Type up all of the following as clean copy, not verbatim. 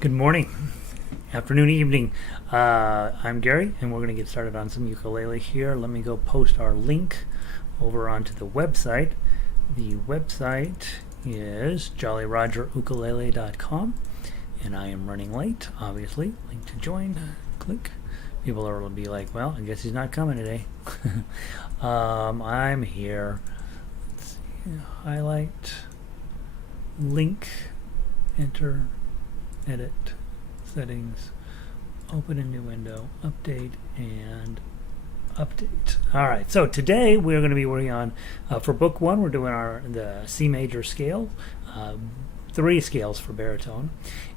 Good morning, afternoon, evening. I'm Gary, and we're going to get started on some ukulele here. Let me go post our link over onto the website. The website is jollyrogerukulele.com, and I am running late, obviously. Link to join, click. People will be like, well, I guess he's not coming today. I'm here. Let's see, highlight, link, enter, edit, settings, open a new window, update, and update. All right, so today we're going to be working on, for book one, we're doing the C major scale, 3 scales for baritone.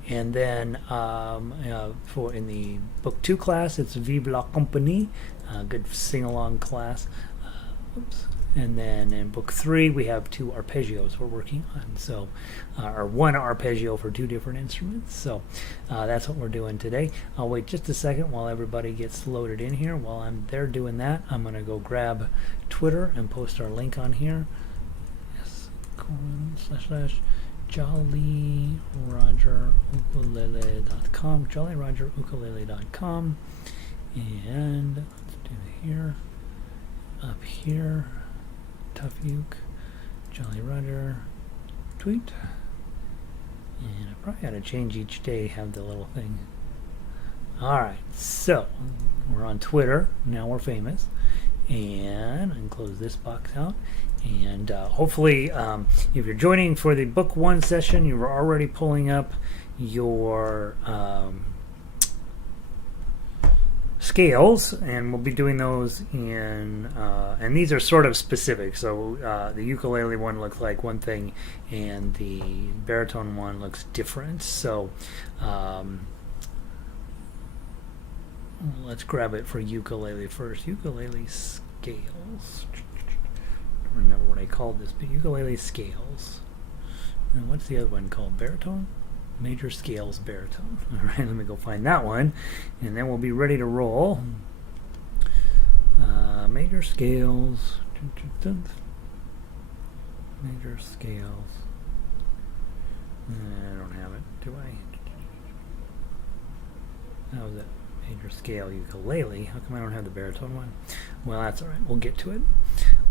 And then for in the book 2 class, it's Vive La Companie, good sing-along class. Oops. And then in book 3, we have 2 arpeggios we're working on. So, or 1 arpeggio for 2 different instruments. So that's what we're doing today. I'll wait just a second while everybody gets loaded in here. While I'm there doing that, I'm going to go grab Twitter and post our link on here. Yes, //jollyrogerukulele.com, jollyrogerukulele.com. And let's do here, up here. TuffUke, Jolly Roger, tweet, and I probably ought to change each day, have the little thing. Alright, so we're on Twitter, now we're famous, and I can close this box out, and hopefully if you're joining for the book 1 session, you were already pulling up your scales, and we'll be doing those in and these are sort of specific, so the ukulele one looks like one thing and the baritone one looks different, so let's grab it for ukulele first. Ukulele scales, I don't remember what I called this, but ukulele scales. And what's the other one called? Baritone? Major scales baritone. All right, let me go find that one, and then we'll be ready to roll. Major scales. Major scales. I don't have it, do I? How is it? Major scale ukulele. How come I don't have the baritone one? Well, that's all right. We'll get to it.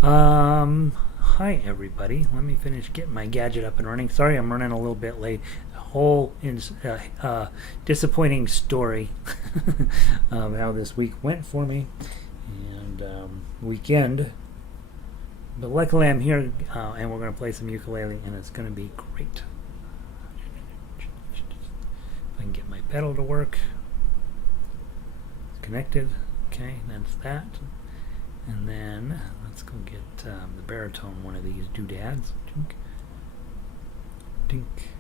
Hi, everybody. Let me finish getting my gadget up and running. Sorry, I'm running a little bit late. Whole disappointing story of how this week went for me and weekend, but luckily I'm here and we're going to play some ukulele and it's going to be great. If I can get my pedal to work. It's connected. Okay, that's that. And then let's go get the baritone, one of these doodads. Dink, dink.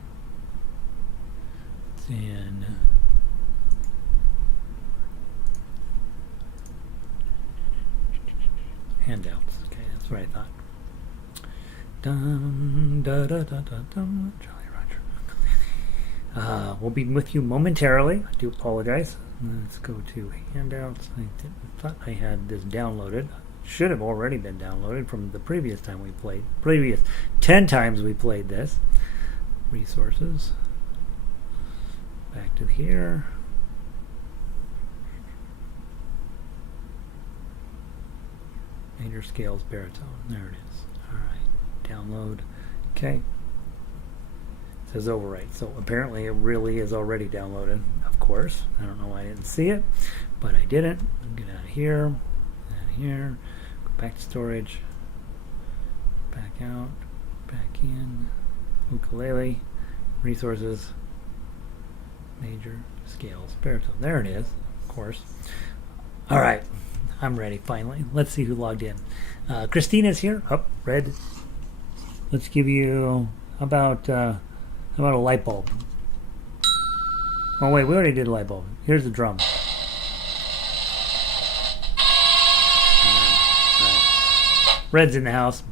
And handouts. Okay, that's what I thought. Dum da da da da dum. Jolly Roger. We'll be with you momentarily. I do apologize. Let's go to handouts. I thought I had this downloaded. Should have already been downloaded from the previous time we played. Previous 10 times we played this. Resources. Back to here. Major scales baritone. There it is. Alright. Download. Okay. It says overwrite. So apparently it really is already downloaded. Of course. I don't know why I didn't see it, but I didn't. Get out of here. Out of here. Go back to storage. Back out. Back in. Ukulele. Resources. Major scales baritone. There it is, of course. All right, I'm ready finally. Let's see who logged in. Christina's here. Oh, red. Let's give you how about a light bulb? Oh wait, we already did a light bulb. Here's the drum. All right. Red's in the house.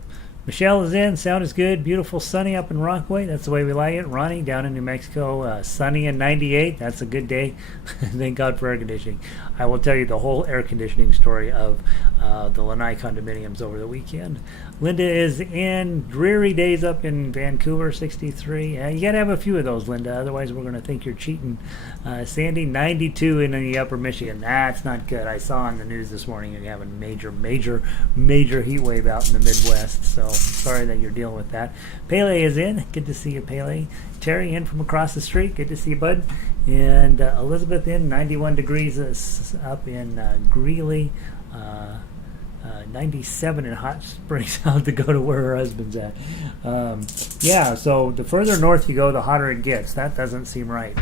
Michelle is in. Sound is good. Beautiful, sunny up in Rockaway. That's the way we like it. Ronnie down in New Mexico, sunny and 98. That's a good day. Thank God for air conditioning. I will tell you the whole air conditioning story of the Lanai condominiums over the weekend. Linda is in. Dreary days up in Vancouver, 63. You got to have a few of those, Linda. Otherwise, we're going to think you're cheating. Sandy, 92 in the upper Michigan. That's not good. I saw on the news this morning you're having major heat wave out in the Midwest. So sorry that you're dealing with that. Pele is in. Good to see you, Pele. Terry in from across the street. Good to see you, bud. And Elizabeth in. 91 degrees up in Greeley. 97 in Hot Springs. I'll have to go to where her husband's at. Yeah, so the further north you go, the hotter it gets. That doesn't seem right.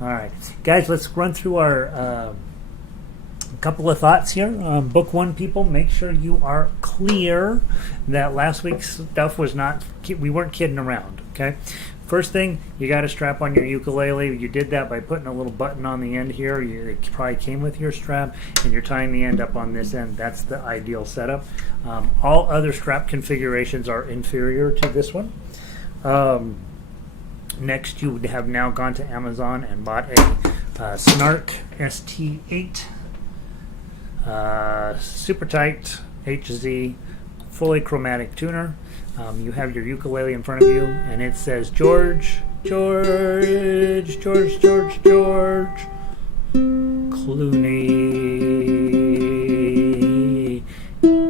All right. Guys, let's run through our couple of thoughts here. Book one, people, make sure you are clear that last week's stuff was not, we weren't kidding around, okay? First thing, you got to strap on your ukulele. You did that by putting a little button on the end here. It probably came with your strap, and you're tying the end up on this end. That's the ideal setup. All other strap configurations are inferior to this one. Next, you would have now gone to Amazon and bought a Snark ST8 super tight HZ fully chromatic tuner. You have your ukulele in front of you, and it says George Clooney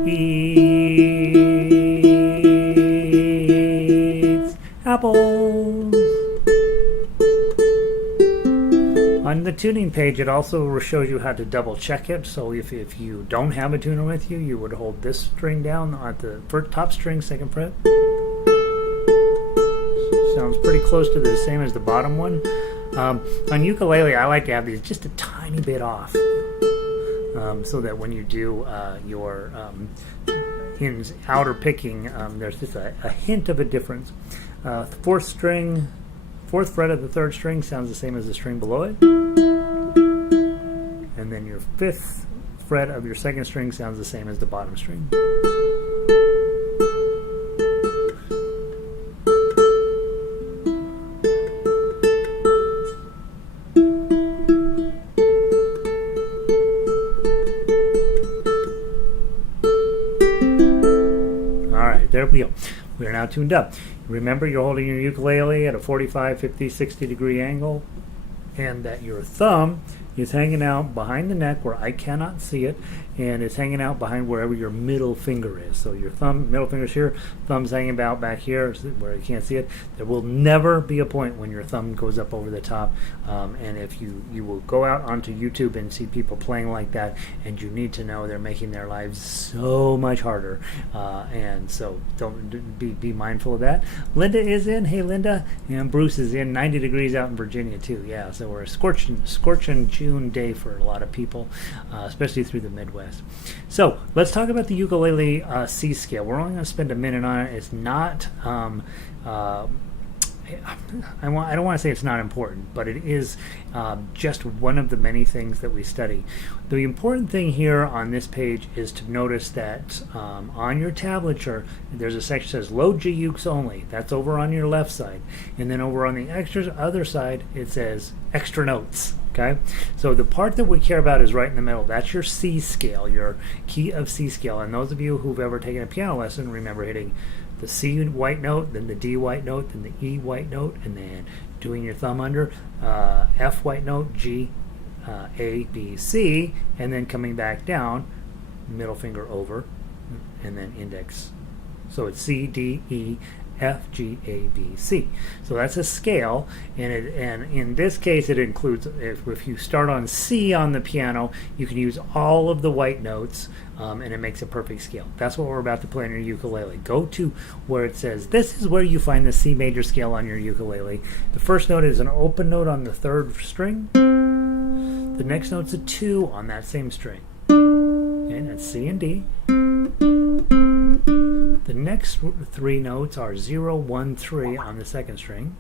eats apples. On the tuning page, it also shows you how to double check it. So if you don't have a tuner with you, you would hold this string down at the first top string, second fret. Sounds pretty close to the same as the bottom one. On ukulele, I like to have these just a tiny bit off, so that when you do your outer picking, there's just a hint of a difference. Fourth fret of the third string sounds the same as the string below it. And then your fifth fret of your second string sounds the same as the bottom string. All right, there we go. We are now tuned up. Remember, you're holding your ukulele at a 45, 50, 60 degree angle, and that your thumb is hanging out behind the neck where I cannot see it, and it's hanging out behind wherever your middle finger is. So your middle finger's here, thumb's hanging out back here where you can't see it. There will never be a point when your thumb goes up over the top, and if you will go out onto YouTube and see people playing like that, and you need to know they're making their lives so much harder, and so don't be mindful of that. Linda is in. Hey, Linda. And Bruce is in. 90 degrees out in Virginia too. Yeah, so we're a scorching June day for a lot of people, especially through the Midwest. So let's talk about the ukulele C scale. We're only going to spend a minute on it. It's not I don't want to say it's not important, but it is just one of the many things that we study. The important thing here on this page is to notice that on your tablature, there's a section that says load G ukes only. That's over on your left side. And then over on the other side, it says extra notes. Okay, so the part that we care about is right in the middle. That's your C scale, your key of C scale. And those of you who've ever taken a piano lesson, remember hitting the C white note, then the D white note, then the E white note, and then doing your thumb under F white note, G, A, B, C, and then coming back down, middle finger over, and then index. So it's C, D, E, F, G, A, B, C. So that's a scale, and in this case it includes, if you start on C on the piano, you can use all of the white notes, and it makes a perfect scale. That's what we're about to play on your ukulele. Go to where it says, this is where you find the C major scale on your ukulele. The first note is an open note on the third string. The next note's a 2 on that same string. And that's C and D. The next 3 notes are 0, 1, 3 on the second string.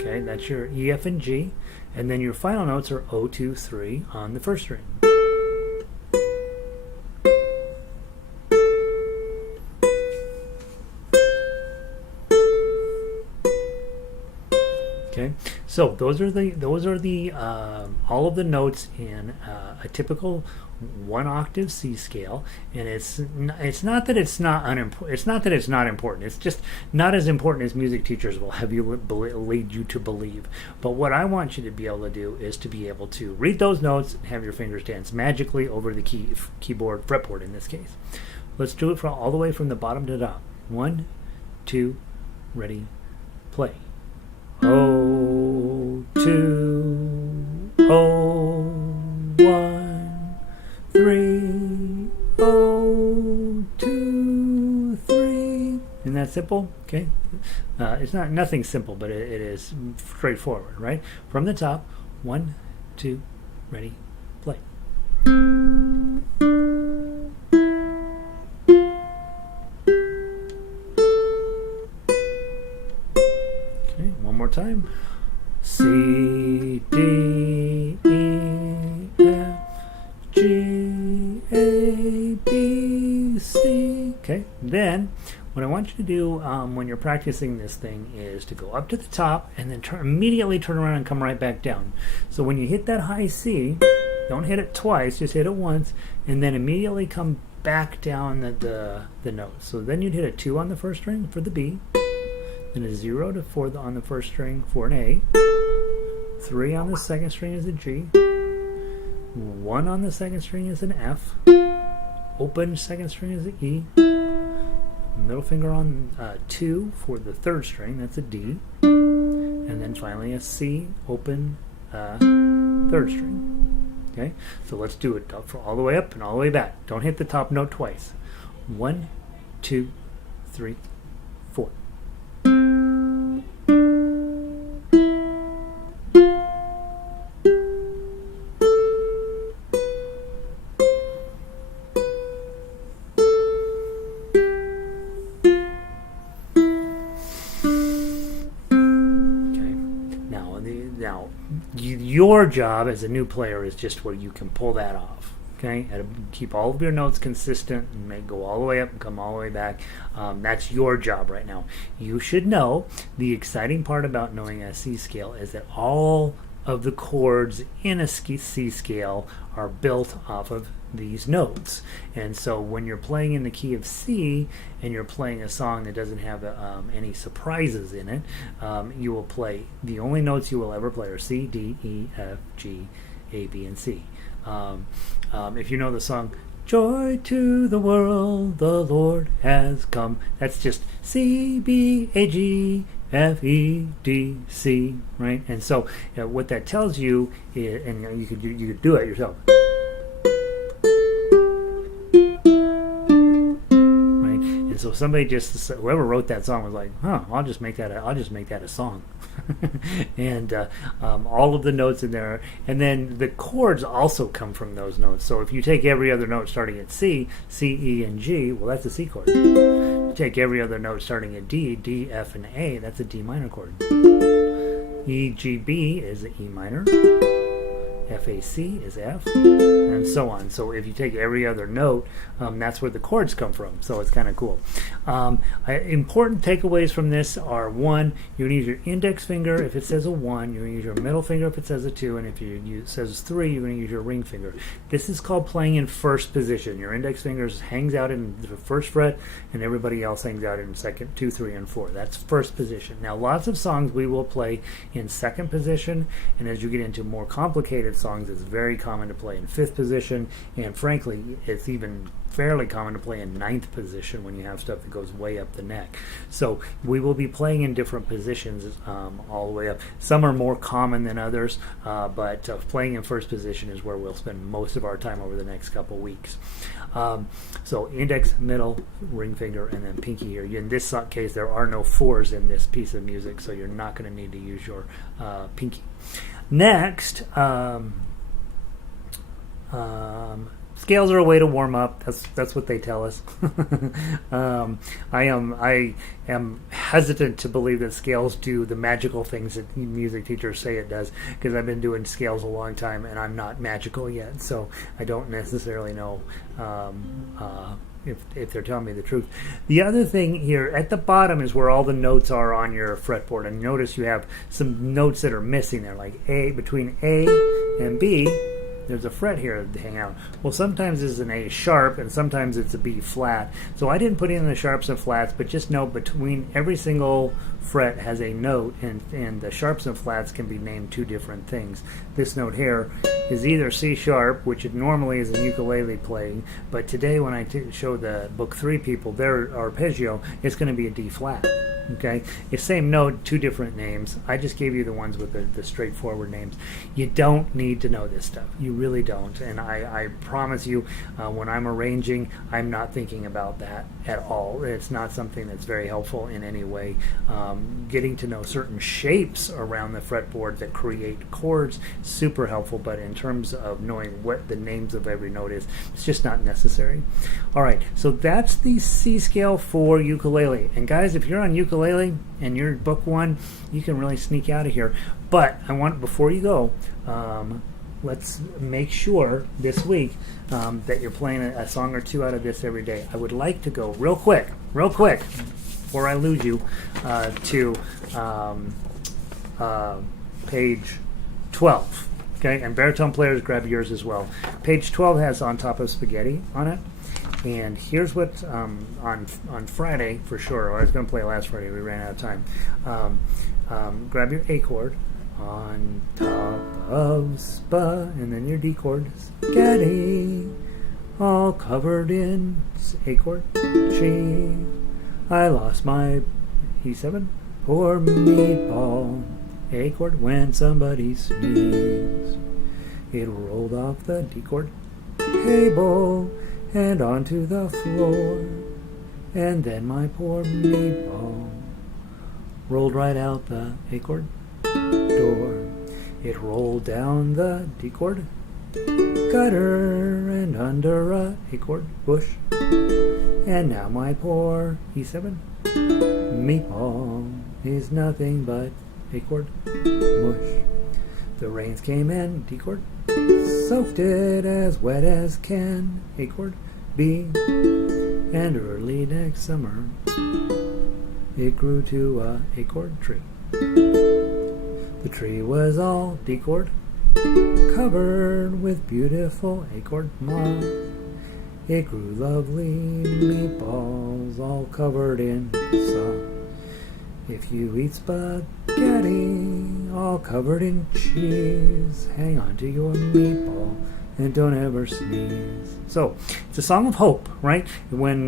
Okay, that's your E, F, and G, and then your final notes are O, 2, 3 on the first string. Okay, so those are the all of the notes in a typical 1-octave C scale, and it's not that it's not unimportant. It's not that it's not important. It's just not as important as music teachers will have you lead you to believe. But what I want you to be able to do is to be able to read those notes and have your fingers dance magically over the keyboard fretboard in this case. Let's do it all the way from the bottom to the top. 1, 2, ready, play. O, 2, O, 1, 3, O, 2, 3. Isn't that simple? Okay. It's nothing simple, but it is straightforward, right? From the top, 1, 2, ready, play. More time. C, D, E, F, G, A, B, C. Okay, then what I want you to do when you're practicing this thing is to go up to the top and then immediately turn around and come right back down. So when you hit that high C, don't hit it twice, just hit it once, and then immediately come back down the note. So then you'd hit a 2 on the first string for the B, then a 0 to 4 on the first string for an A, 3 on the second string is a G, 1 on the second string is an F, open second string is an E, middle finger on 2 for the third string, that's a D, and then finally a C, open third string. Okay, so let's do it all the way up and all the way back. Don't hit the top note twice. 1, 2, 3, 4. Your job as a new player is just where you can pull that off. Okay, and keep all of your notes consistent and go all the way up and come all the way back. That's your job right now. You should know the exciting part about knowing a C scale is that all of the chords in a C scale are built off of these notes. And so when you're playing in the key of C and you're playing a song that doesn't have any surprises in it, you will play, the only notes you will ever play are C, D, E, F, G, A, B, and C. If you know the song Joy to the World, the Lord has come, that's just C, B, A, G, F, E, D, C, right? And so what that tells you is, and you could do it yourself. So somebody whoever wrote that song was like, I'll just make that a song. And all of the notes in there, and then the chords also come from those notes. So if you take every other note starting at C, E, and G, well, that's a C chord. You take every other note starting at D, F, and A, that's a D minor chord. E, G, B is an E minor. FAC is F, and so on. So if you take every other note, that's where the chords come from. So it's kind of cool. Important takeaways from this are: 1, you're going to use your index finger if it says a 1, you're going to use your middle finger if it says a 2, and if it says 3, you're going to use your ring finger. This is called playing in first position. Your index finger hangs out in the first fret, and everybody else hangs out in second, 2, 3, and 4. That's first position. Now, lots of songs we will play in second position, and as you get into more complicated songs, it's very common to play in 5th position, and frankly, it's even fairly common to play in 9th position when you have stuff that goes way up the neck. So we will be playing in different positions all the way up. Some are more common than others, but playing in first position is where we'll spend most of our time over the next couple weeks. So index, middle, ring finger, and then pinky here. In this case, there are no 4s in this piece of music, so you're not going to need to use your Scales are a way to warm up. That's what they tell us. I am hesitant to believe that scales do the magical things that music teachers say it does, because I've been doing scales a long time and I'm not magical yet, so I don't necessarily know if they're telling me the truth. The other thing here at the bottom is where all the notes are on your fretboard, and notice you have some notes that are missing there, like A, between A and B. There's a fret here to hang out. Well, sometimes it's an A sharp and sometimes it's a B flat. So I didn't put in the sharps and flats, but just note between every single fret has a note, and the sharps and flats can be named two different things. This note here is either C sharp, which it normally is in ukulele playing, but today when I show the book 3 people their arpeggio, it's going to be a D flat. Okay, the same note, two different names. I just gave you the ones with the straightforward names. You don't need to know this stuff. You really don't. And I promise you, when I'm arranging, I'm not thinking about that at all. It's not something that's very helpful in any way. Getting to know certain shapes around the fretboard that create chords, super helpful, but in terms of knowing what the names of every note is, it's just not necessary. All right, so that's the C scale for ukulele. And guys, if you're on ukulele and you're book 1, you can really sneak out of here. But I want, before you go, let's make sure this week that you're playing a song or two out of this every day. I would like to go real quick, before I lose you, to page 12. Okay, and baritone players, grab yours as well. Page 12 has On Top of Spaghetti on it. And here's what, on Friday, for sure, or I was going to play last Friday, we ran out of time. Grab your A chord, on top of and then your D chord, spaghetti, all covered in A chord, G. I lost my E7, poor meatball, A chord, when somebody sneezed. It rolled off the D chord, table, and onto the floor, and then my poor meatball rolled right out the A chord door. It rolled down the D chord gutter and under a chord bush, and now my poor E7 meatball is nothing but A chord mush. The rains came in, D chord, soaked it as wet as can, A chord, B, and early next summer it grew to a chord tree. The tree was all D chord, covered with beautiful A chord moss. It grew lovely meatballs, all covered in sauce. If you eat spaghetti, all covered in cheese, hang on to your meatball and don't ever sneeze. So it's a song of hope, right? When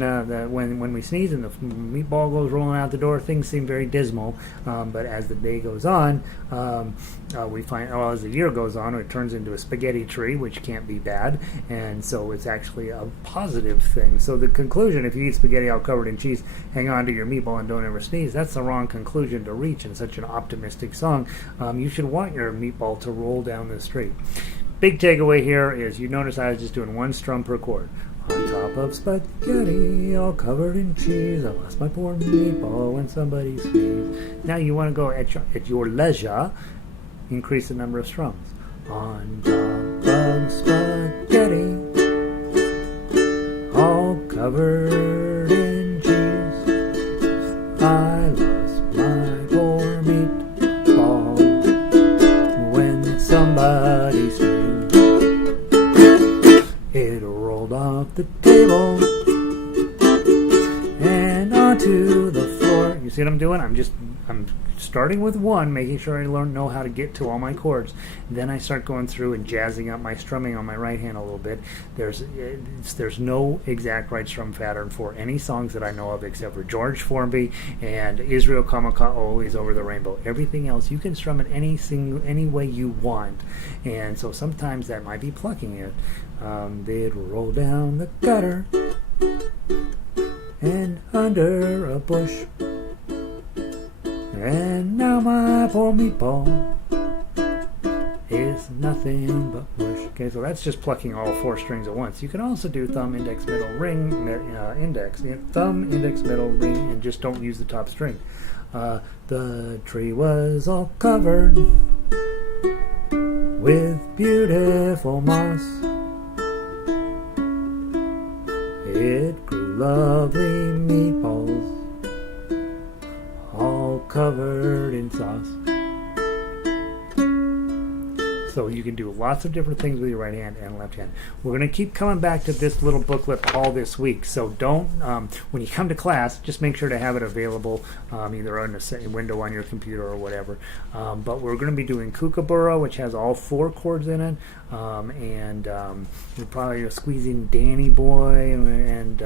we sneeze and the meatball goes rolling out the door, things seem very dismal. But as the day goes on, we find, as the year goes on, it turns into a spaghetti tree, which can't be bad, and so it's actually a positive thing. So the conclusion, if you eat spaghetti all covered in cheese, hang on to your meatball and don't ever sneeze, that's the wrong conclusion to reach in such an optimistic song. You should want your meatball to roll down the street. Big takeaway here is, you notice I was just doing one strum per chord. On top of spaghetti, all covered in cheese, I lost my poor meatball when somebody sneezed. Now you want to go at your leisure, increase the number of strums. On top of spaghetti, all covered in cheese, I lost my poor meatball when somebody sneezed. It rolled off the table and onto the floor. You see what I'm doing? I'm starting with one, making sure I know how to get to all my chords. Then I start going through and jazzing up my strumming on my right hand a little bit. There's no exact right strum pattern for any songs that I know of except for George Formby and Israel Kamaka Always Over the Rainbow. Everything else you can strum it any way you want, and so sometimes that might be plucking it. They'd roll down the gutter and under a bush, and now my poor meatball is nothing but mush. Okay, so that's just plucking all 4 strings at once. You can also do thumb, index, middle, ring, index, thumb, index, middle, ring, and just don't use the top string. The tree was all covered with beautiful moss. It grew lovely meatballs, all covered in sauce. So you can do lots of different things with your right hand and left hand. We're going to keep coming back to this little booklet all this week. So don't, when you come to class, just make sure to have it available either on a window on your computer or whatever. But we're going to be doing Kookaburra, which has all 4 chords in it. We're probably squeezing Danny Boy and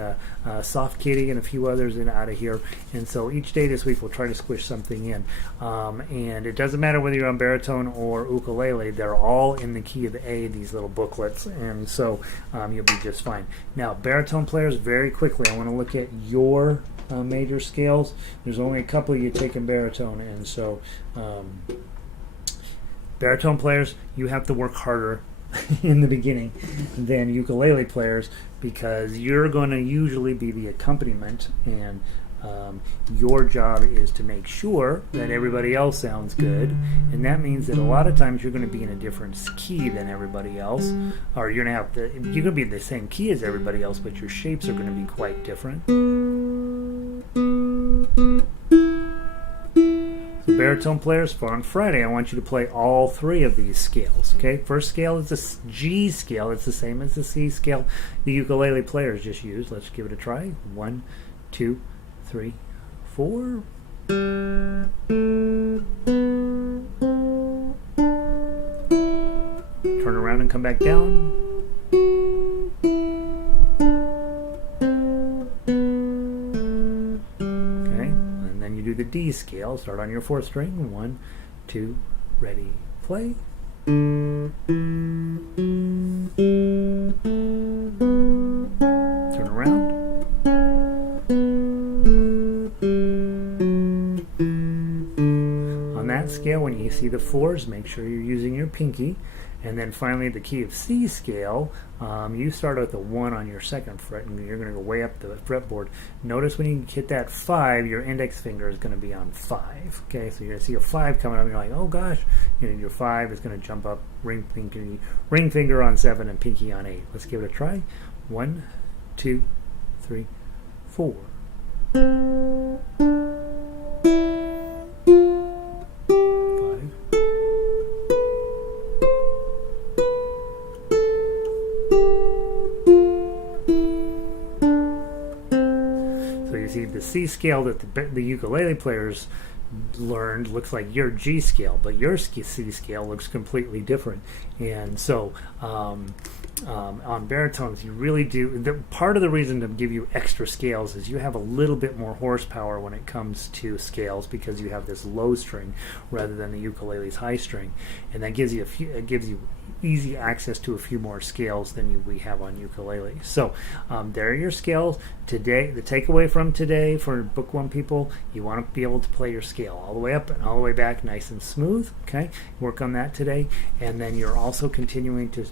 Soft Kitty and a few others out of here. And so each day this week we'll try to squish something in. And it doesn't matter whether you're on baritone or ukulele, they're all in the key of A, these little booklets. And so you'll be just fine. Now, baritone players, very quickly, I want to look at your major scales. There's only a couple of you taking baritone, and so baritone players, you have to work harder in the beginning than ukulele players, because you're going to usually be the accompaniment, and your job is to make sure that everybody else sounds good, and that means that a lot of times you're going to be in a different key than everybody else, or you're going to be in the same key as everybody else, but your shapes are going to be quite different. So baritone players, for on Friday, I want you to play all 3 of these scales. Okay, first scale is the G scale. It's the same as the C scale the ukulele players just used. Let's give it a try. 1, 2, 3, 4. Turn around and come back down. The D scale. Start on your 4th string. 1, 2, ready, play. Turn around. On that scale, when you see the 4s, make sure you're using your pinky. And then finally, the key of C scale, you start with the 1 on your 2nd fret, and you're going to go way up the fretboard. Notice when you hit that 5, your index finger is going to be on 5. Okay, so you're going to see a 5 coming up, and you're like, oh gosh, your 5 is going to jump up, ring finger on 7, and pinky on 8. Let's give it a try. 1, 2, 3, 4. The C scale that the ukulele players learned looks like your G scale, but your C scale looks completely different. And so on baritones, you really do. Part of the reason to give you extra scales is you have a little bit more horsepower when it comes to scales, because you have this low string rather than the ukulele's high string, and that gives you easy access to a few more scales than we have on ukulele. So there are your scales. Today, the takeaway from today for book 1 people, you want to be able to play your scale all the way up and all the way back nice and smooth. Okay, work on that today. And then you're also continuing to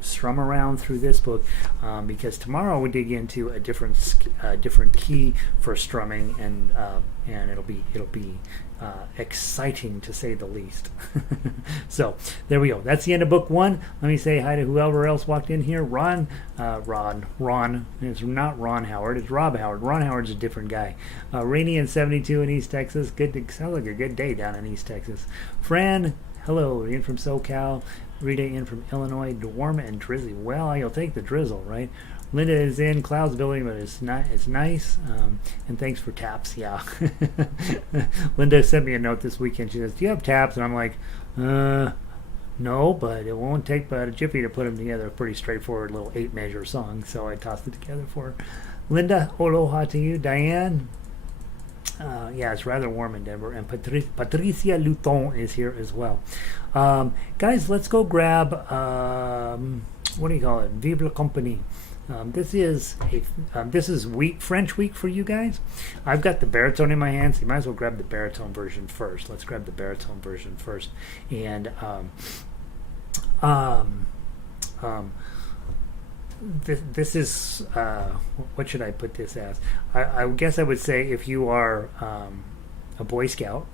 strum around through this book, because tomorrow we dig into a different key for strumming, and it'll be exciting to say the least. So there we go. That's the end of book 1. Let me say hi to whoever else walked in here. Ron. It's not Ron Howard. It's Rob Howard. Ron Howard's a different guy. Rainy and 72 in East Texas. Sounds like a good day down in East Texas. Fran, hello. In from SoCal. Rita in from Illinois. Warm and drizzly. Well, you'll take the drizzle, right? Linda is in clouds building, but it's nice. And thanks for taps. Yeah. Linda sent me a note this weekend. She says, "Do you have taps?" And I'm like, no, but it won't take but a jiffy to put them together. A pretty straightforward little 8-measure song. So I tossed it together for her. Linda, aloha to you. Diane. Yeah, it's rather warm in Denver. And Patricia Luton is here as well. Guys, let's go grab, what do you call it? Vive La Companie. This is French week for you guys. I've got the baritone in my hand, so you might as well grab the baritone version first. Let's grab the baritone version first. And Um, um, this is what should I put this as? I guess I would say if you are a Boy Scout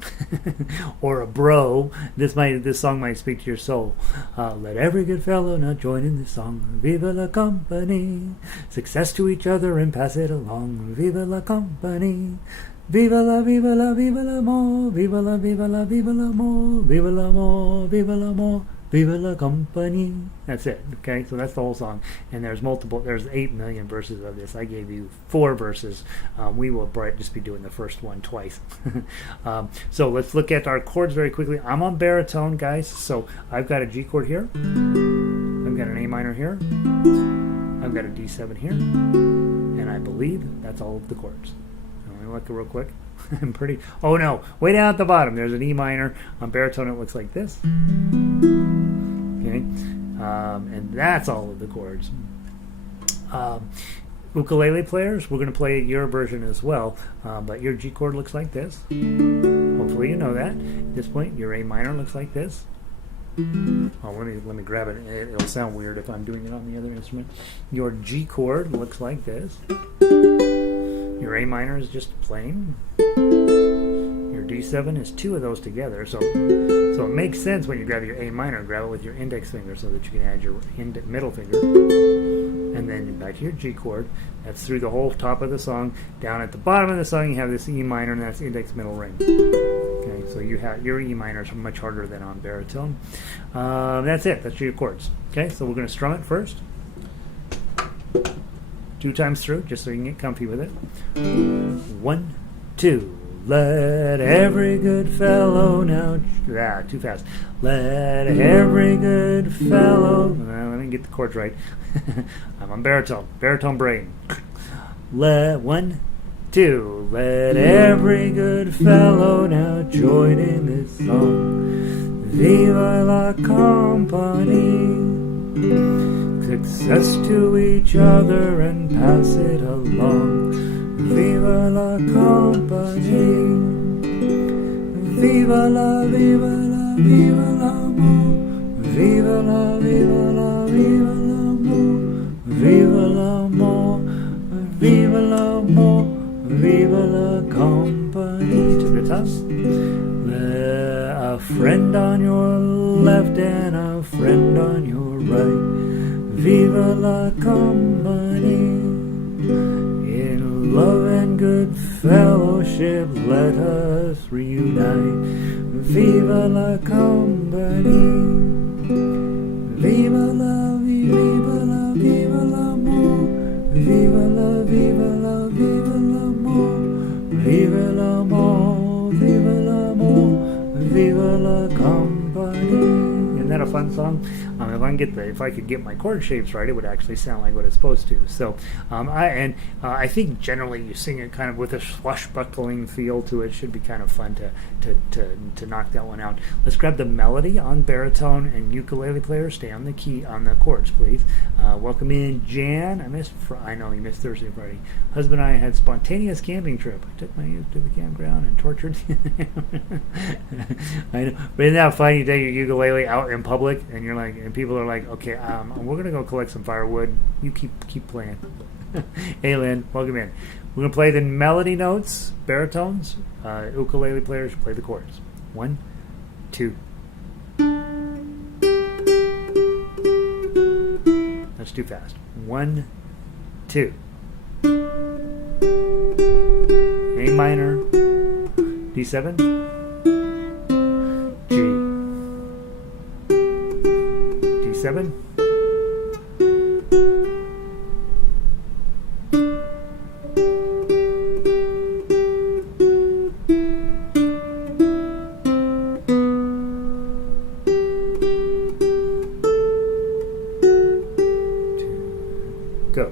or a bro, this song might speak to your soul. Let every good fellow now join in this song. Vive la company, success to each other and pass it along. Vive la company. Viva la, viva la, viva la more, viva la, viva la, viva la more, viva la more, viva la more, viva la company. That's it. Okay, so that's the whole song. And there's 8 million verses of this. I gave you 4 verses. We will just be doing the first one twice. So let's look at our chords very quickly. I'm on baritone, guys. So I've got a G chord here. I've got an A minor here. I've got a D7 here. And I believe that's all of the chords. Let me look real quick. I'm pretty. Oh no! Way down at the bottom, there's an E minor. On baritone, it looks like this. Okay, and that's all of the chords. Ukulele players, we're going to play your version as well. But your G chord looks like this. Hopefully, you know that. At this point, your A minor looks like this. Oh, let me grab it. It'll sound weird if I'm doing it on the other instrument. Your G chord looks like this. Your A minor is just plain. Your D7 is 2 of those together. So it makes sense when you grab your A minor, grab it with your index finger so that you can add your middle finger. And then back to your G chord. That's through the whole top of the song. Down at the bottom of the song, you have this E minor, and that's index middle ring. Okay, so you have your E minor is much harder than on baritone. That's it. That's your chords. Okay, so we're going to strum it first. 2 times through, just so you can get comfy with it. 1, 2. Let every good fellow now. Too fast. Let every good fellow. Let me get the chords right. I'm on baritone. Baritone brain. 1, 2. Let every good fellow now join in this song. Viva la company. Success to each other and pass it along. Viva la company. Viva la, viva la, viva l'amor. Viva la, viva la, viva l'amor. Viva l'amor. Viva l'amor. Viva la company. To the top. A friend on your left and a friend on your right. Viva la company. In love and good fellowship, let us reunite. Viva la company. Viva la, viva la, viva l'amor. Viva la, viva la, viva l'amor. Viva l'amor, viva l'amor. Viva la company. Isn't that a fun song? If I could get my chord shapes right, it would actually sound like what it's supposed to. So, I think generally you sing it kind of with a swashbuckling feel to it. Should be kind of fun to knock that one out. Let's grab the melody on baritone, and ukulele players, stay on the key on the chords, please. Welcome in, Jan. I know you missed Thursday, Friday. Husband and I had spontaneous camping trip. I took my youth to the campground and tortured. I know, but isn't that fun? You take your ukulele out in public, and you're like, and people are like, okay, we're gonna go collect some firewood. You keep playing. Hey, Lynn, welcome in. We're gonna play the melody notes, baritones. Ukulele players play the chords. 1, 2. That's too fast. 1, 2. A minor, D7, G, D7, go.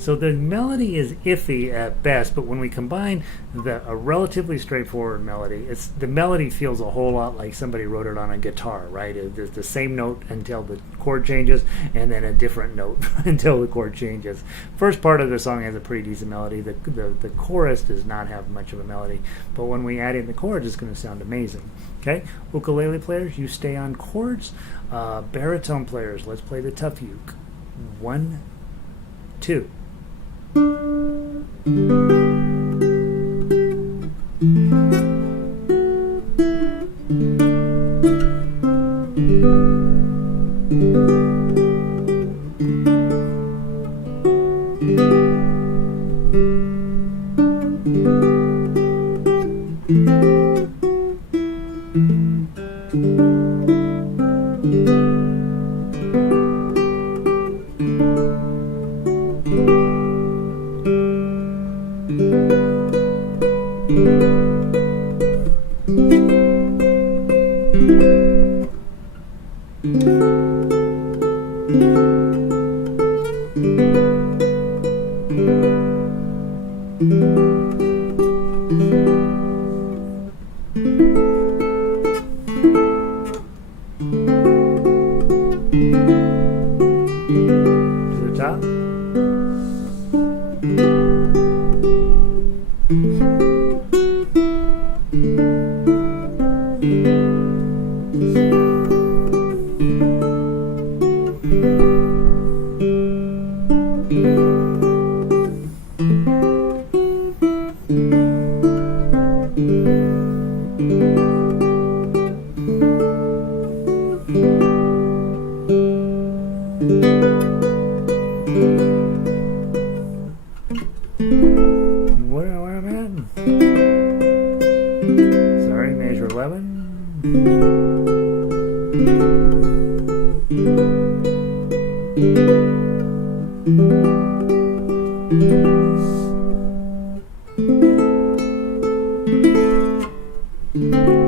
So the melody is iffy at best, but when we combine a relatively straightforward melody, the melody feels a whole lot like somebody wrote it on a guitar, right? It's the same note until the chord changes, and then a different note until the chord changes. First part of the song has a pretty decent melody. The chorus does not have much of a melody, but when we add in the chords, it's going to sound amazing. Okay, ukulele players, you stay on chords. Baritone players, let's play the TuffUke. 1, 2.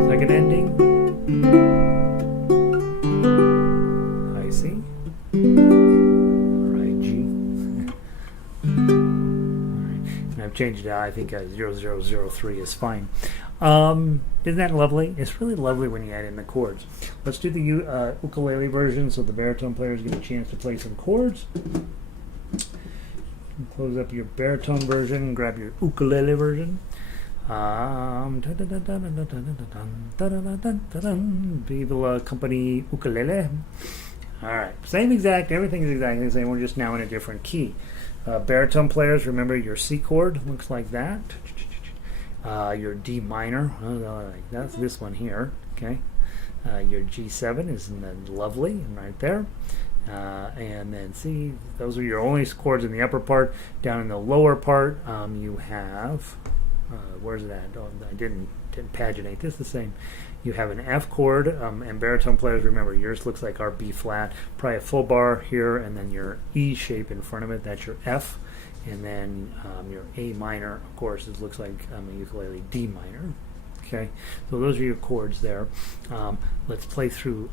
Second ending. High C. Or high G. Alright. And I've changed it out. I think 0003 is fine. Isn't that lovely? It's really lovely when you add in the chords. Let's do the ukulele version so the baritone players get a chance to play some chords. Close up your baritone version and grab your ukulele version. Vive La Companie Ukulele. Alright, same exact, everything is exactly the same, we're just now in a different key. Baritone players, remember your C chord looks like that. Your D minor, that's this one here, okay. Your G7 is lovely, right there. And then see, those are your only chords in the upper part. Down in the lower part, you have, where's it at? Oh, I didn't paginate this the same. You have an F chord, and baritone players, remember, yours looks like our B flat, probably a full bar here, and then your E shape in front of it, that's your F. And then your A minor, of course, it looks like a ukulele D minor. Okay, so those are your chords there. Let's play through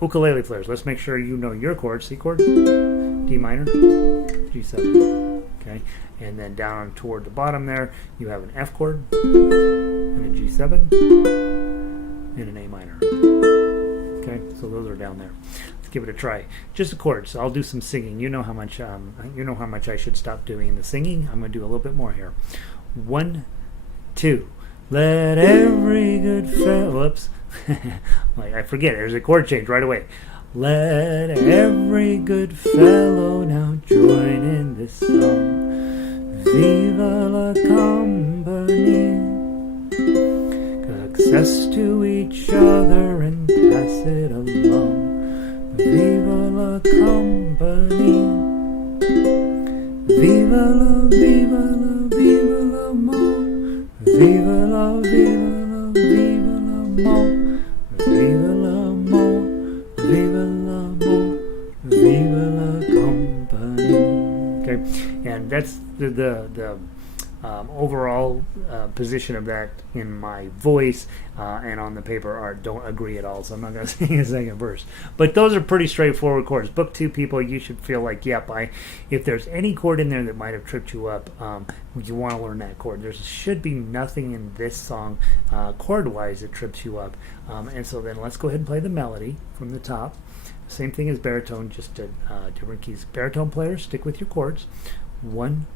ukulele players. Let's make sure you know your chords. C chord, D minor, G7. Okay, and then down toward the bottom there, you have an F chord, and a G7, and an A minor. Okay, so those are down there. Let's give it a try. Just the chords. I'll do some singing. You know how much I should stop doing the singing. I'm going to do a little bit more here. 1, 2. Let every good fellow. Whoops. Like I forget. There's a chord change right away. Let every good fellow now join in this song. Vive la companie. Access to each other and pass it along. Vive la companie. Vive la, vive la, vive l'amour. Vive la, vive la, vive l'amour. Vive l'amour, vive l'amour, vive la companie. Okay, and that's the overall position of that in my voice and on the paper art don't agree at all, so I'm not going to sing a second verse. But those are pretty straightforward chords. Book 2 people, you should feel like, yep, if there's any chord in there that might have tripped you up, you want to learn that chord. There should be nothing in this song chord-wise that trips you up. And so then let's go ahead and play the melody from the top. Same thing as baritone, just different keys. Baritone players, stick with your chords. 1,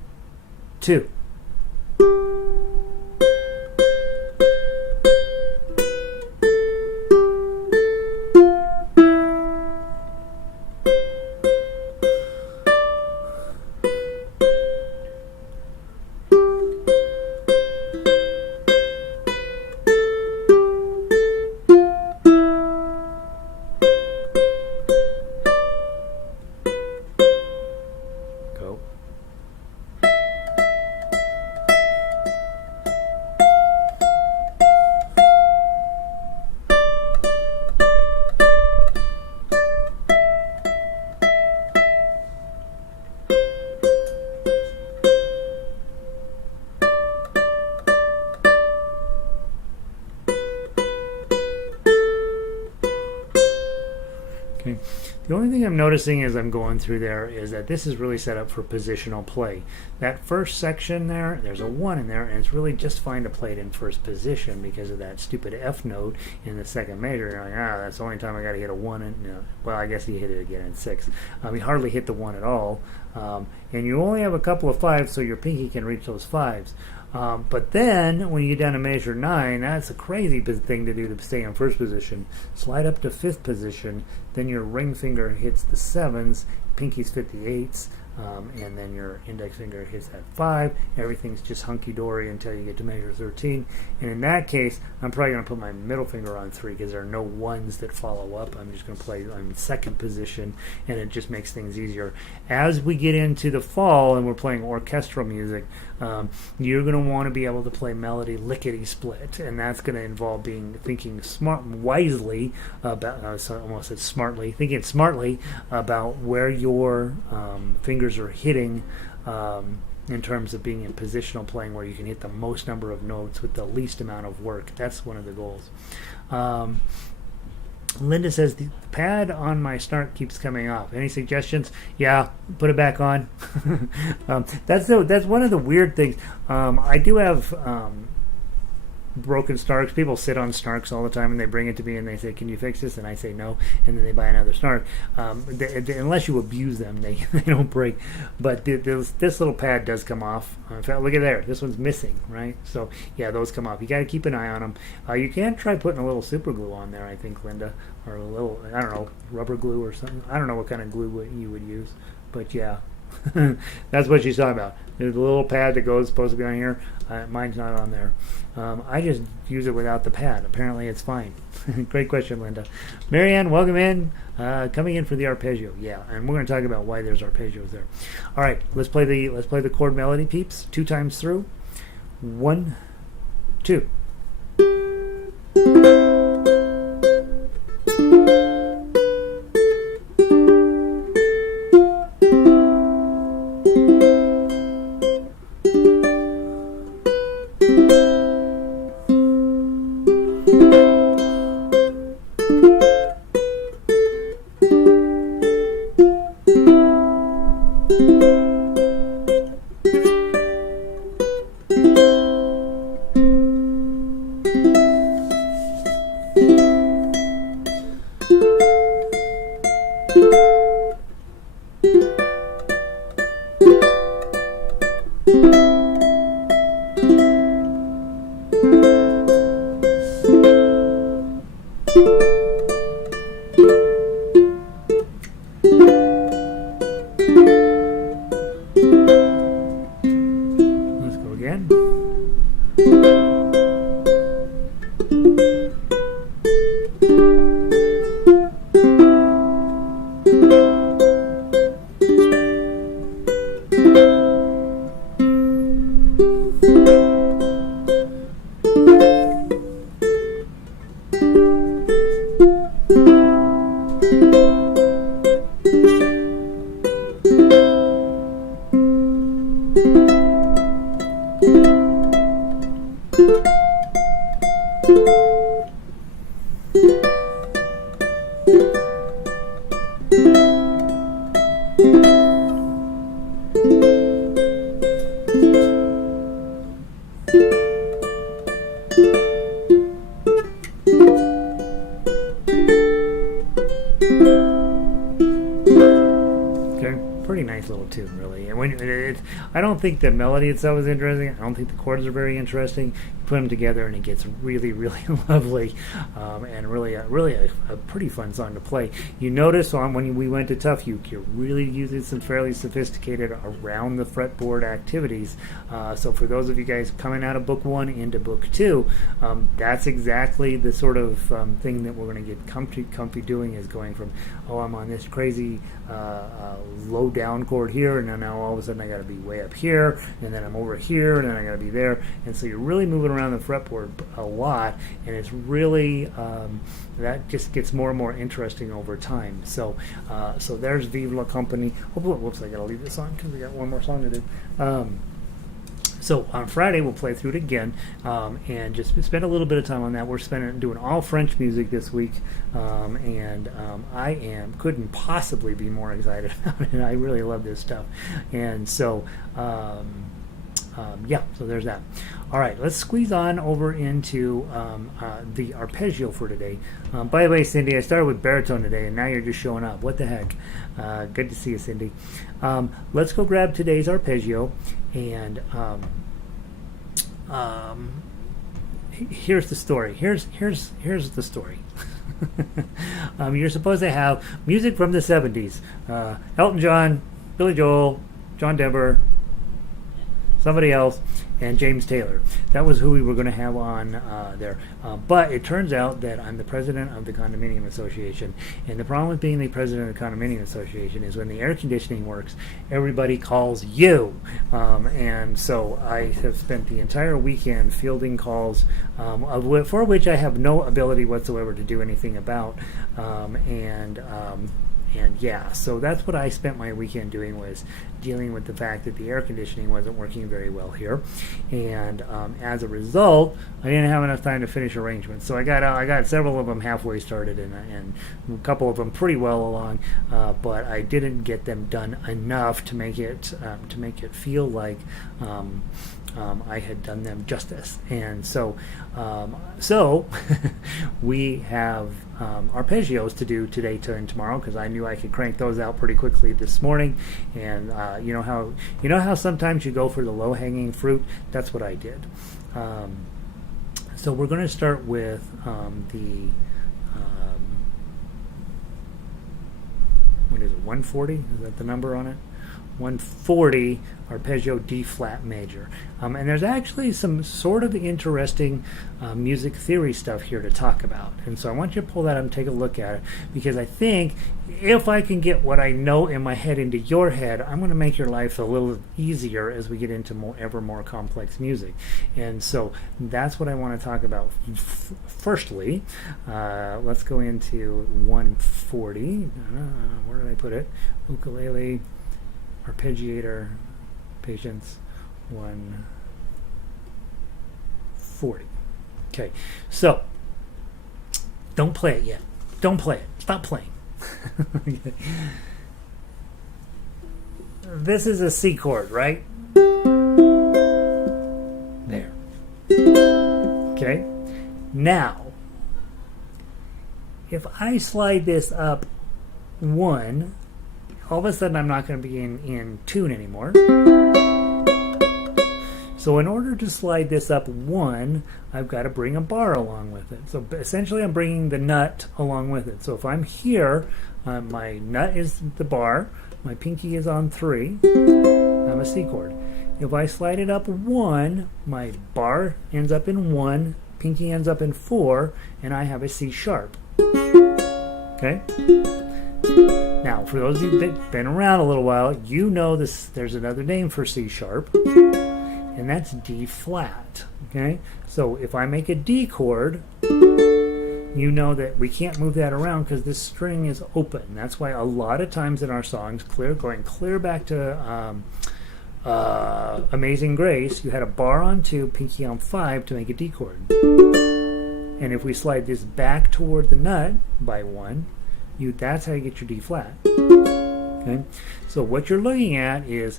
2. Go. Okay. The only thing I'm noticing as I'm going through there is that this is really set up for positional play. That first section there, there's a 1 in there, and it's really just fine to play it in first position because of that stupid F note in the second measure. You're like, that's the only time I got to hit a 1. And, well, I guess you hit it again in 6. You hardly hit the 1 at all. And you only have a couple of 5s, so your pinky can reach those 5s. But then, when you get down to measure 9, that's a crazy thing to do to stay in first position. Slide up to 5th position, then your ring finger hits the 7s, pinky's 58s, and then your index finger hits that 5. Everything's just hunky-dory until you get to measure 13. And in that case, I'm probably going to put my middle finger on 3 because there are no 1s that follow up. I'm just going to play on second position, and it just makes things easier. As we get into the fall and we're playing orchestral music, you're going to want to be able to play melody lickety-split, and that's going to involve thinking wisely about, almost said smartly, thinking smartly about where your fingers are hitting in terms of being in positional playing, where you can hit the most number of notes with the least amount of work. That's one of the goals. Linda says, the pad on my snark keeps coming off. Any suggestions? Yeah, put it back on. That's one of the weird things. I do have broken snarks. People sit on snarks all the time, and they bring it to me and they say, can you fix this? And I say no, and then they buy another snark. Unless you abuse them, they don't break. But this little pad does come off. In fact, look at there, this one's missing, right? So yeah, those come off. You got to keep an eye on them. You can try putting a little super glue on there, I think, Linda, or a little, I don't know, rubber glue or something. I don't know what kind of glue you would use, but yeah. That's what she's talking about. There's a little pad that goes supposed to be on here. Mine's not on there. I just use it without the pad. Apparently it's fine. Great question, Linda. Marianne, welcome in. Coming in for the arpeggio. Yeah, and we're going to talk about why there's arpeggios there. All right, let's play the chord melody, peeps. 2 times through. 1, 2. pretty nice little tune, really. And I don't think the melody itself is interesting. I don't think the chords are very interesting. You put them together, and it gets really, really lovely, and really a pretty fun song to play. You notice when we went to TuffUke, you're really using some fairly sophisticated around the fretboard activities. So for those of you guys coming out of book 1 into book 2, that's exactly the sort of thing that we're going to get comfy doing, is going from, I'm on this crazy low down chord here, and then now all of a sudden I got to be way up here, and then I'm over here, and then I got to be there, and so you're really moving around the fretboard a lot, and it's really that just gets more and more interesting over time. So there's Vive La Companie. Whoops, I got to leave this on because we got one more song to do. So on Friday we'll play through it again, and just spend a little bit of time on that. We're doing all French music this week, and I couldn't possibly be more excited about it. I really love this stuff, and so so there's that. All right, let's squeeze on over into the arpeggio for today. By the way, Cindy, I started with baritone today, and now you're just showing up. What the heck? Good to see you, Cindy. Let's go grab today's arpeggio, and here's the story. Here's the story. You're supposed to have music from the 70s. Elton John, Billy Joel, John Denver, somebody else, and James Taylor. That was who we were going to have on there. But it turns out that I'm the president of the Condominium Association, and the problem with being the president of the Condominium Association is when the air conditioning works, everybody calls you. And so I have spent the entire weekend fielding calls for which I have no ability whatsoever to do anything about. And yeah, so that's what I spent my weekend doing, was dealing with the fact that the air conditioning wasn't working very well here, and as a result, I didn't have enough time to finish arrangements. So I got several of them halfway started, and a couple of them pretty well along, but I didn't get them done enough to make it feel like I had done them justice. And so we have arpeggios to do today and tomorrow, because I knew I could crank those out pretty quickly this morning. And you know how sometimes you go for the low-hanging fruit? That's what I did. So we're going to start with what is it, 140? Is that the number on it? 140 arpeggio D flat major, and there's actually some sort of interesting music theory stuff here to talk about, and so I want you to pull that up and take a look at it, because I think if I can get what I know in my head into your head, I'm going to make your life a little easier as we get into ever more complex music. And so that's what I want to talk about. Firstly, let's go into 140. Where did I put it? Ukulele arpeggiator, patience, 140. Okay, so don't play it yet. Don't play it. Stop playing. Okay. This is a C chord, right? There. Okay. Now, if I slide this up 1, all of a sudden I'm not going to be in tune anymore. So in order to slide this up 1, I've got to bring a bar along with it. So essentially I'm bringing the nut along with it. So if I'm here, my nut is the bar, my pinky is on 3, I'm a C chord. If I slide it up 1, my bar ends up in 1, pinky ends up in 4, and I have a C sharp. Okay? Now, for those of you that have been around a little while, you know this. There's another name for C sharp, and that's D flat. Okay? So if I make a D chord, you know that we can't move that around because this string is open. That's why a lot of times in our songs, going clear back to Amazing Grace, you had a bar on 2, pinky on 5 to make a D chord. And if we slide this back toward the nut by 1, that's how you get your D flat. Okay? So what you're looking at is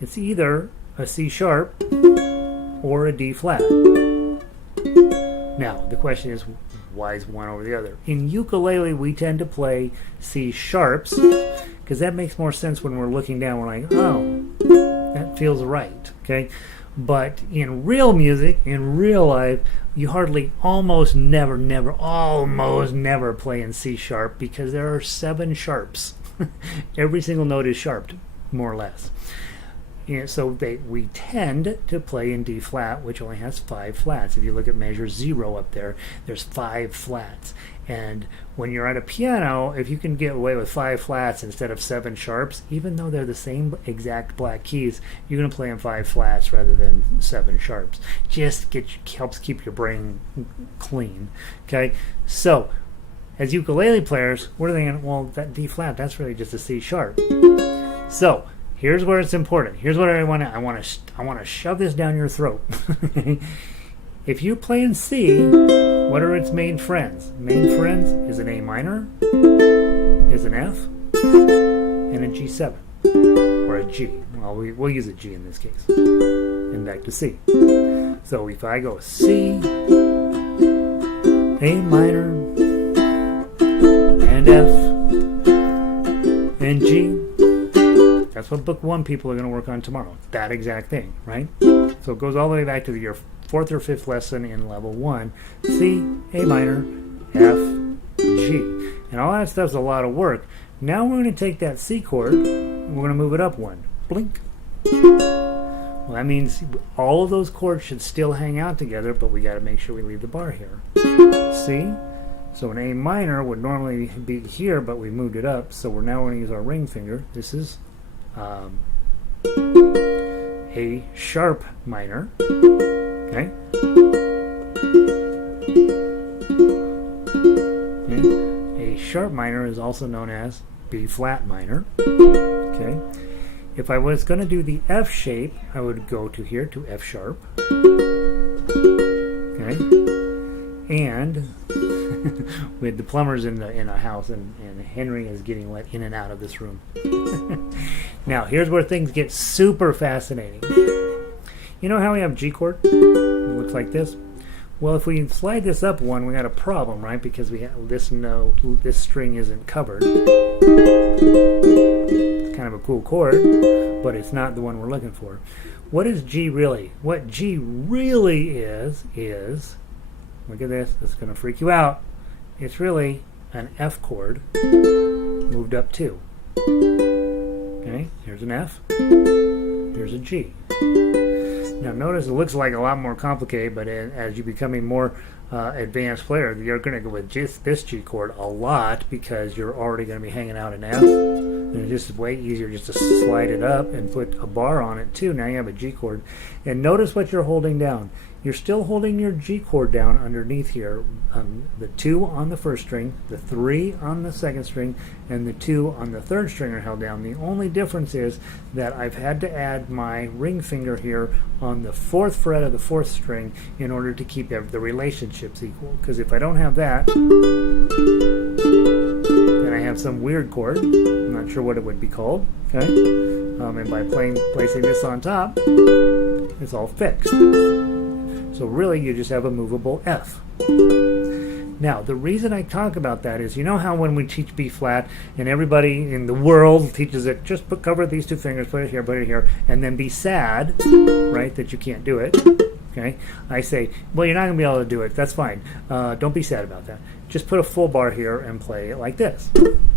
it's either a C sharp or a D flat. Now, the question is, why is one over the other? In ukulele, we tend to play C sharps because that makes more sense when we're looking down. We're like, oh, that feels right, okay? But in real music, in real life, you hardly, almost never play in C sharp because there are 7 sharps. Every single note is sharped, more or less. And so we tend to play in D flat, which only has 5 flats. If you look at measure 0 up there, there's 5 flats. And when you're at a piano, if you can get away with 5 flats instead of 7 sharps, even though they're the same exact black keys, you're going to play in 5 flats rather than 7 sharps. Just helps keep your brain clean. Okay, so as ukulele players, we're thinking, well, that D flat, that's really just a C sharp. So here's where it's important. Here's what I want to shove this down your throat. If you play in C, what are its main friends? Main friends is an A minor, is an F, and a G7, or a G. Well, we'll use a G in this case. And back to C. So if I go C, A minor, and F, and G, that's what book 1 people are going to work on tomorrow. That exact thing, right? So it goes all the way back to your 4th or 5th lesson in level 1. C, A minor, F, G. And all that stuff's a lot of work. Now we're going to take that C chord and we're going to move it up 1. Blink. Well, that means all of those chords should still hang out together, but we got to make sure we leave the bar here. C. So an A minor would normally be here, but we moved it up. So we're now going to use our ring finger. This is A sharp minor. Okay. A sharp minor is also known as B flat minor. Okay. If I was going to do the F shape, I would go to here to F sharp. Okay. And with the plumbers in a house, and Henry is getting let in and out of this room. Now here's where things get super fascinating. You know how we have G chord? It looks like this. Well, if we slide this up 1, we got a problem, right? Because we have this note, this string isn't covered. It's kind of a cool chord, but it's not the one we're looking for. What is G really? What G really is look at this. This is going to freak you out. It's really an F chord moved up 2. Okay, here's an F. Here's a G. Now notice it looks like a lot more complicated, but as you become a more advanced player, you're going to go with just this G chord a lot because you're already going to be hanging out an F. And it's just way easier just to slide it up and put a bar on it too. Now you have a G chord. And notice what you're holding down. You're still holding your G chord down underneath here. The 2 on the 1st string, the 3 on the 2nd string, and the 2 on the 3rd string are held down. The only difference is that I've had to add my ring finger here on the 4th fret of the 4th string in order to keep the relationships equal. Because if I don't have that, then I have some weird chord. I'm not sure what it would be called. Okay, and by placing this on top, it's all fixed. So really, you just have a movable F. Now, the reason I talk about that is, you know how when we teach B flat, and everybody in the world teaches it, just cover these 2 fingers, put it here, and then be sad, right, that you can't do it. Okay, I say, well, you're not going to be able to do it. That's fine. Don't be sad about that. Just put a full bar here and play it like this,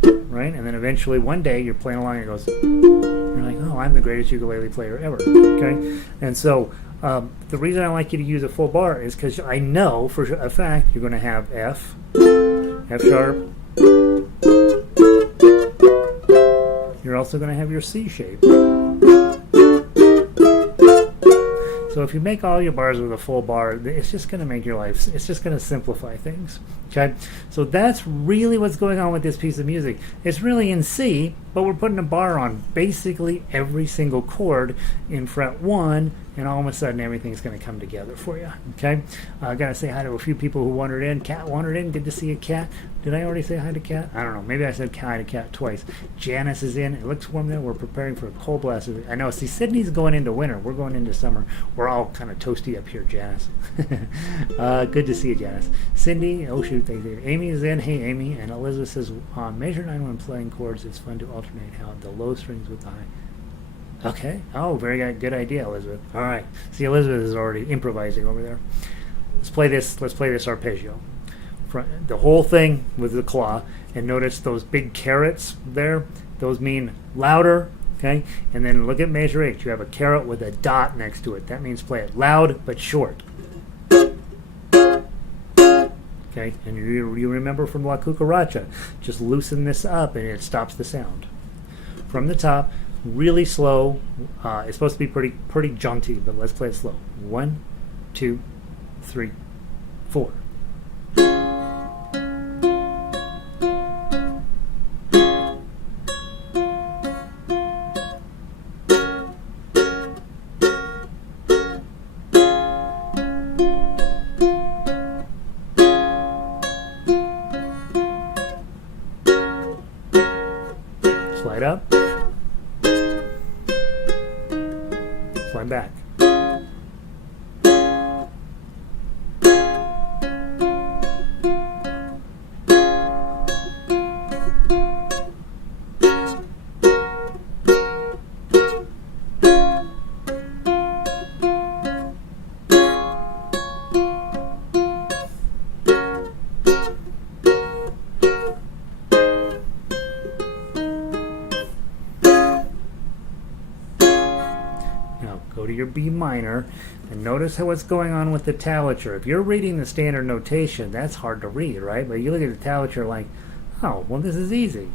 right? And then eventually, one day, you're playing along, and it goes, you're like, oh, I'm the greatest ukulele player ever. Okay, and so the reason I like you to use a full bar is because I know for a fact you're going to have F, F sharp. You're also going to have your C shape. So if you make all your bars with a full bar, it's just going to make your life, it's just going to simplify things. Okay? So that's really what's going on with this piece of music. It's really in C, but we're putting a bar on basically every single chord in fret 1, and all of a sudden everything's going to come together for you. Okay, I got to say hi to a few people who wandered in. Cat wandered in. Good to see a Cat. Did I already say hi to Cat? I don't know. Maybe I said hi to Cat twice. Janice is in. It looks warm there. We're preparing for a cold blast. I know. See, Sydney's going into winter. We're going into summer. We're all kind of toasty up here, Janice. Good to see you, Janice. Cindy. Oh shoot, thank you. Amy is in. Hey, Amy. And Elizabeth says, measure 9 when playing chords. It's fun to alternate how the low strings with the high. Okay. Oh, very good idea, Elizabeth. All right. See, Elizabeth is already improvising over there. Let's play this arpeggio. The whole thing with the claw, and notice those big carrots there. Those mean louder. Okay. And then look at measure 8. You have a caret with a dot next to it. That means play it loud but short. Okay. And you remember from La Cucaracha, just loosen this up and it stops the sound. From the top. Really slow. It's supposed to be pretty jaunty, but let's play it slow. 1, 2, 3, 4. Slide up. Slide back. Go to your B minor and notice what's going on with the tablature. If you're reading the standard notation, that's hard to read, right? But you look at the tablature like, oh, well, this is easy.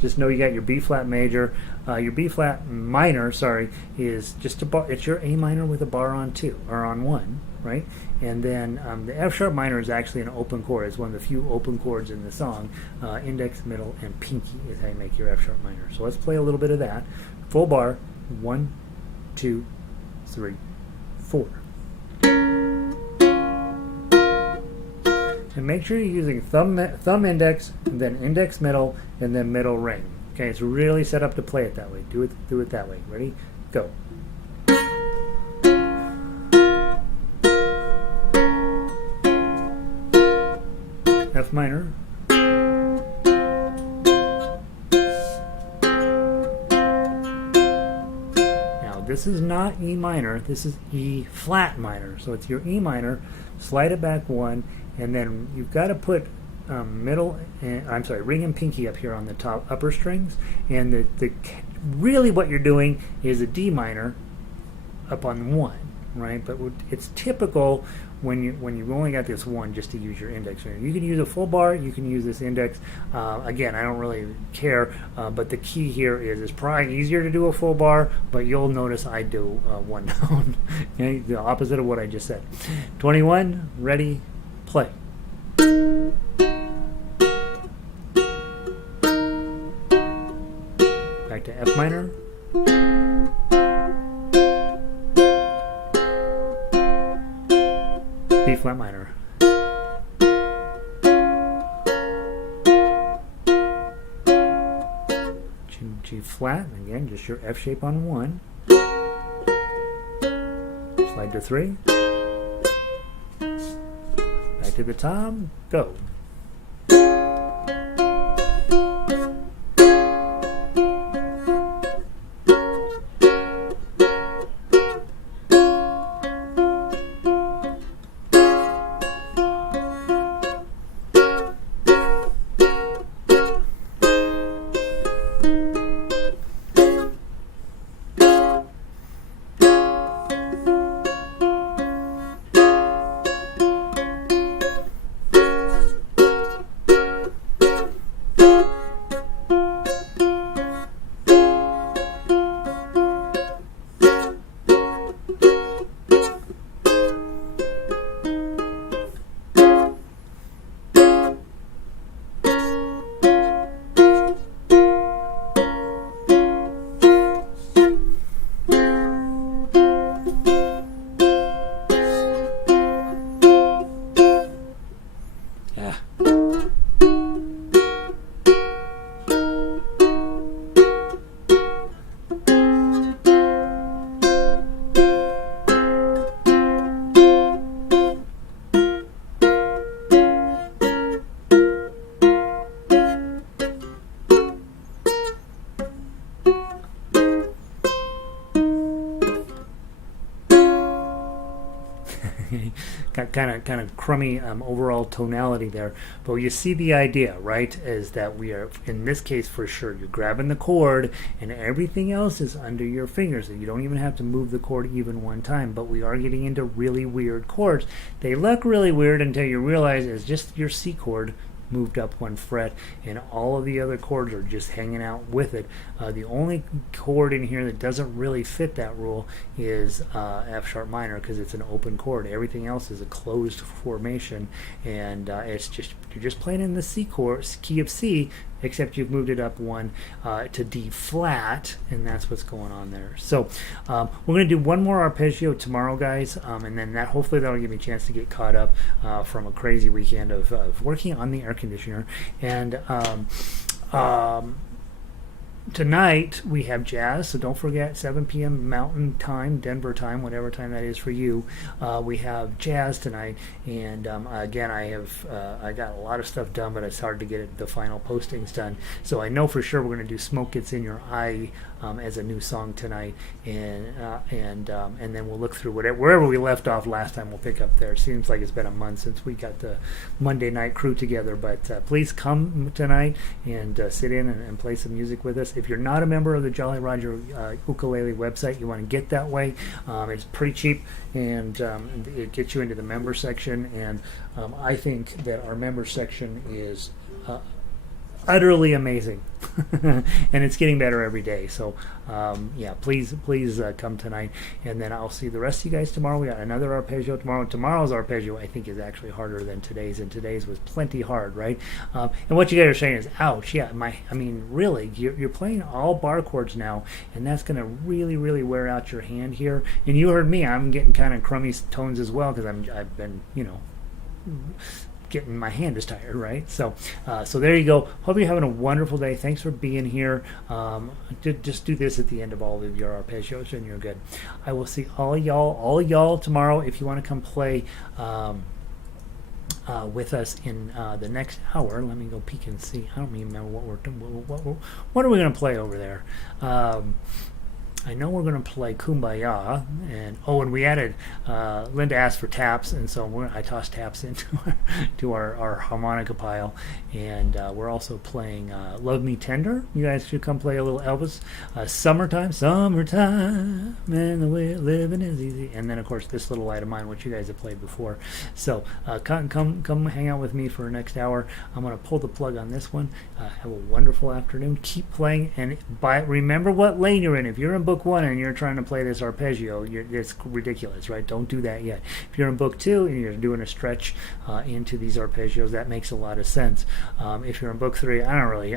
Just know you got your B flat major. Your B flat minor, is just a bar. It's your A minor with a bar on 2 or on 1, right? And then the F sharp minor is actually an open chord. It's one of the few open chords in the song. Index, middle, and pinky is how you make your F sharp minor. So let's play a little bit of that. Full bar. 1, 2, 3, 4. And make sure you're using thumb index, and then index middle, and then middle ring. Okay, it's really set up to play it that way. Do it that way. Ready? Go. F minor. This is not E minor, this is E flat minor. So it's your E minor, slide it back 1, and then you've got to put ring and pinky up here on the top upper strings, and really what you're doing is a D minor up on 1, right? But it's typical when you've only got this 1 just to use your index finger. You can use a full bar, you can use this index. Again, I don't really care, but the key here is it's probably easier to do a full bar, but you'll notice I do 1 down. Okay? The opposite of what I just said. 21, ready, play. Back to F minor. B flat minor. G flat, again, just your F shape on 1. Slide to 3. Back to the top, go. kind of crummy overall tonality there. But you see the idea, right? Is that we are, in this case for sure, you're grabbing the chord and everything else is under your fingers. And you don't even have to move the chord even one time. But we are getting into really weird chords. They look really weird until you realize it's just your C chord moved up one fret, and all of the other chords are just hanging out with it. The only chord in here that doesn't really fit that rule is F sharp minor, because it's an open chord. Everything else is a closed formation, and it's just, you're just playing in the C chord, key of C, except you've moved it up one to D flat, and that's what's going on there. So we're going to do one more arpeggio tomorrow, guys, and then that hopefully that'll give me a chance to get caught up from a crazy weekend of working on the air conditioner. And tonight we have jazz, so don't forget 7 p.m. Mountain Time, Denver time, whatever time that is for you. We have jazz tonight, and again, I got a lot of stuff done, but it's hard to get the final postings done. So I know for sure we're going to do "Smoke Gets in Your Eye" as a new song tonight, and then we'll look through wherever we left off last time. We'll pick up there. It seems like it's been a month since we got the Monday night crew together, but please come tonight and sit in and play some music with us. If you're not a member of the Jolly Roger ukulele website, you want to get that way. It's pretty cheap, and it gets you into the member section, and I think that our member section is utterly amazing. And it's getting better every day. So yeah, please come tonight, and then I'll see the rest of you guys tomorrow. We got another arpeggio tomorrow. Tomorrow's arpeggio I think is actually harder than today's, and today's was plenty hard, right? And what you guys are saying is, ouch, yeah, I mean really, you're playing all bar chords now, and that's going to really wear out your hand here. And you heard me, I'm getting kind of crummy tones as well, because I've been, getting my hand is tired, right? So there you go. Hope you're having a wonderful day. Thanks for being here. Just do this at the end of all of your arpeggios and you're good. I will see all y'all tomorrow. If you want to come play with us in the next hour, let me go peek and see. I don't even remember what are we going to play over there. I know we're going to play Kumbaya, and we added, Linda asked for taps, and so I tossed taps into our harmonica pile, and we're also playing Love Me Tender. You guys should come play a little Elvis. Summertime, and the way of living is easy, and then of course this little light of mine, which you guys have played before. So come hang out with me for the next hour. I'm going to pull the plug on this one. Have a wonderful afternoon. Keep playing, and remember what lane you're in. If you're in book 1 and you're trying to play this arpeggio, it's ridiculous, right? Don't do that yet. If you're in book 2 and you're doing a stretch into these arpeggios, that makes a lot of sense. If you're in book 3, I don't really,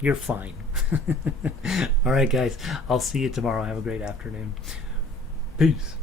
you're fine. All right, guys, I'll see you tomorrow. Have a great afternoon. Peace.